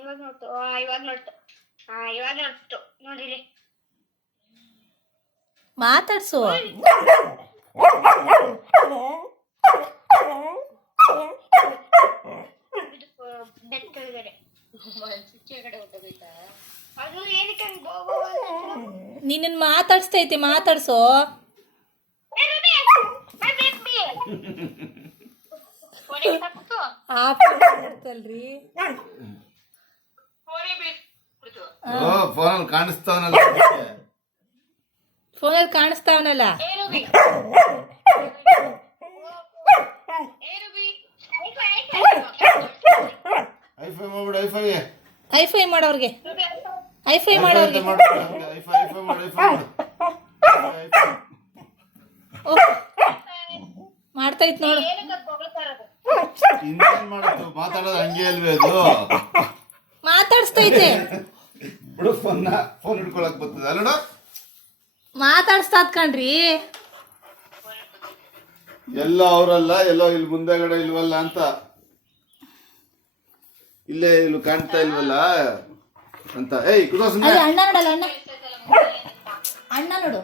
ಇವಾಗ ನೋಡ್ತು ಇವಾಗ ನೋಡ್ತು ಇವಾಗ ನೋಡ್ತು ನೋಡಿಲಿ ಮಾತಾಡ್ಸು. ಬೆಡ್ ಕೆಳಗಡೆ ಅದು ಏನಕ್ಕೆ ನಿನ್ನ ಮಾತಾಡ್ಸ್ತೈತಿ, ಮಾತಾಡ್ಸೋ. ಆಪ್ತಲ್ರಿ ಫೋನಲ್ಲಿ ಕಾಣಿಸ್ತಾವನಲ್ಲ, ಫೋನಲ್ಲಿ ಕಾಣಿಸ್ತಾವನಲ್ಲ. ಐಫೈ ಮಾಡ್ಬಿಡು. ಐಫೈ ಮಾಡೋರ್ಗೆ, ಐಫೈ ಮಾಡೋರ್ಗೆ. ಮಾಡ್ತೈತ್ ನೋಡು. ಇನ್ನೇನ್ ಮಾಡುತ್ತೆ, ಮಾತಾಡೋದು ಹಂಗೆ ಅಲ್ವೇ ಅದು. ಮಾತಾಡ್ಸ್ತೈತೆ ಬಿಡು, ಫೋನ್ ಹಿಡ್ಕೊಳಕ್ ಬರ್ತದೆ ಅಲ್ಲಡ. ಮಾತಾಡ್ಸ್ತಾದ್ ಕಣ್ರಿ. ಎಲ್ಲ ಅವರಲ್ಲ, ಎಲ್ಲೋ ಇಲ್ಲಿ ಮುಂದೆಗಡೆ ಇಲ್ವಲ್ಲ ಅಂತ. ಇಲ್ಲೇ ಇಲ್ಲಿ ಕಾಣ್ತಾ ಇಲ್ವಲ್ಲ ಅಂತ. ಏಯ್ ಕುದೋ ಸುಮ್ಮನೆ. ಅಣ್ಣ ನೋಡಲ್ಲ, ಅಣ್ಣ ನೋಡು.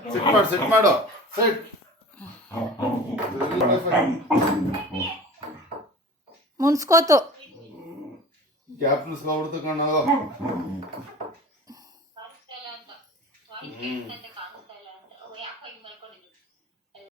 ಸೆಟ್ ಮಾಡು ಸೆಟ್. ಮುನ್ಸ್ಕೋತು. ಕ್ಯಾಪ್ ಮುಸ್ಕೊಬಿಡ್ತು ಕಣ್ಣು.